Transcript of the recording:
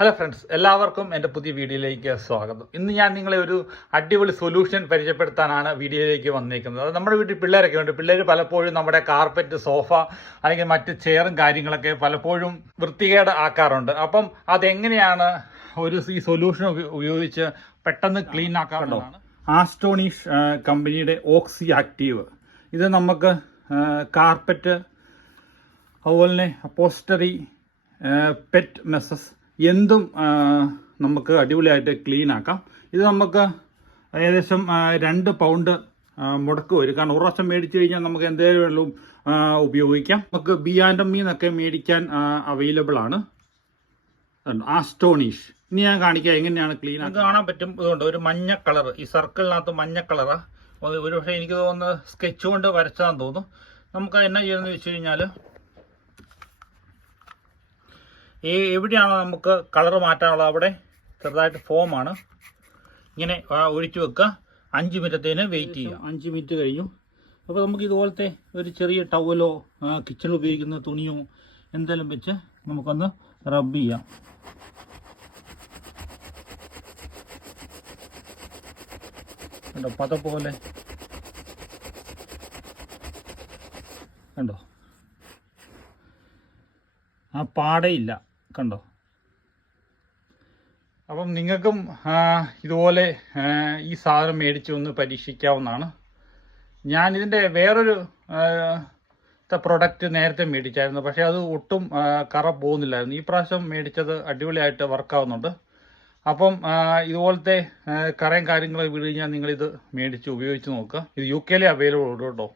Hello friends എല്ലാവർക്കും എന്റെ പുതിയ വീഡിയോയിലേക്ക് സ്വാഗതം. ഇന്ന് ഞാൻ നിങ്ങളെ ഒരു അടിപൊളി സൊല്യൂഷൻ പരിചയപ്പെടുത്താനാണ് വീഡിയോയിലേക്ക് വന്നിരിക്കുന്നത്. അത് നമ്മുടെ വീട്ടിൽ പിള്ളേരൊക്കെ ഉണ്ട്. പിള്ളേർ പലപ്പോഴും നമ്മുടെ കാർപ്പറ്റ് സോഫ അല്ലെങ്കിൽ മറ്റ് ചെയറും കാര്യങ്ങളൊക്കെ പലപ്പോഴും വൃത്തികേട് ആക്കാറുണ്ട്. അപ്പം അതെങ്ങനെയാണ് ഒരു ഈ സൊല്യൂഷൻ ഉപയോഗിച്ച് പെട്ടെന്ന് ക്ലീൻ ആക്കാറുണ്ടോ ആസ്റ്റോണിഷ് കമ്പനിയുടെ ഓക്സി ആക്റ്റീവ് ഇത് നമുക്ക് കാർപ്പറ്റ് അതുപോലെ തന്നെ അപ്പോസ്റ്ററി പെറ്റ് മെസ്സസ് എന്തും നമുക്ക് അടിപൊളിയായിട്ട് ക്ലീൻ ആക്കാം. ഇത് നമുക്ക് ഏകദേശം രണ്ട് പൗണ്ട് മുടക്ക് വരും. കാരണം ഒരു പ്രാവശ്യം മേടിച്ചു കഴിഞ്ഞാൽ നമുക്ക് എന്തെങ്കിലും വെള്ളവും ഉപയോഗിക്കാം. നമുക്ക് ബി ആൻഡ് എം എന്നൊക്കെ മേടിക്കാൻ അവൈലബിൾ ആണ്. ആസ്റ്റോണിഷ് ഇനി ഞാൻ കാണിക്കാം എങ്ങനെയാണ് ക്ലീൻ ആക്കുക കാണാൻ പറ്റും. ഇതുകൊണ്ട് ഒരു മഞ്ഞ കളർ ഈ സർക്കിളിനകത്ത് മഞ്ഞ കളറാ ഒരു പക്ഷേ എനിക്ക് തോന്നുന്നത് സ്കെച്ച് കൊണ്ട് വരച്ചതാന്ന് തോന്നുന്നു. നമുക്ക് എന്നാ ചെയ്യുന്നത് വെച്ച് കഴിഞ്ഞാൽ ഈ എവിടെയാണോ നമുക്ക് കളർ മാറ്റാനുള്ളത് അവിടെ ചെറുതായിട്ട് ഫോമാണ് ഇങ്ങനെ ഒഴിച്ചു വെക്കുക. അഞ്ച് മിനിറ്റത്തേന് വെയിറ്റ് ചെയ്യുക. അഞ്ച് മിനിറ്റ് കഴിഞ്ഞു. അപ്പോൾ നമുക്ക് ഇതുപോലത്തെ ഒരു ചെറിയ ടവലോ കിച്ചണിൽ ഉപയോഗിക്കുന്ന തുണിയോ എന്തെങ്കിലും വെച്ച് നമുക്കൊന്ന് റബ്ബ് ചെയ്യാം. കണ്ടോ പത പോലെ കണ്ടോ? ആ പാടയില്ല കണ്ടോ? അപ്പം നിങ്ങൾക്കും ഇതുപോലെ ഈ സാധനം മേടിച്ച് ഒന്ന് പരീക്ഷിക്കാവുന്നതാണ്. ഞാൻ ഇതിന്റെ വേറൊരു പ്രൊഡക്റ്റ് നേരത്തെ മേടിച്ചായിരുന്നു. പക്ഷേ അത് ഒട്ടും കറ പോകുന്നില്ലായിരുന്നു. ഈ പ്രാവശ്യം മേടിച്ചത് അടിപൊളിയായിട്ട് വർക്കാവുന്നുണ്ട് അപ്പം ഇതുപോലത്തെ കറയും കാര്യങ്ങളൊക്കെ വീട് കഴിഞ്ഞാൽ നിങ്ങളിത് മേടിച്ച് ഉപയോഗിച്ച് നോക്കുക. ഇത് യു കെയിലെ അവൈലബിൾ ഉണ്ട് കേട്ടോ.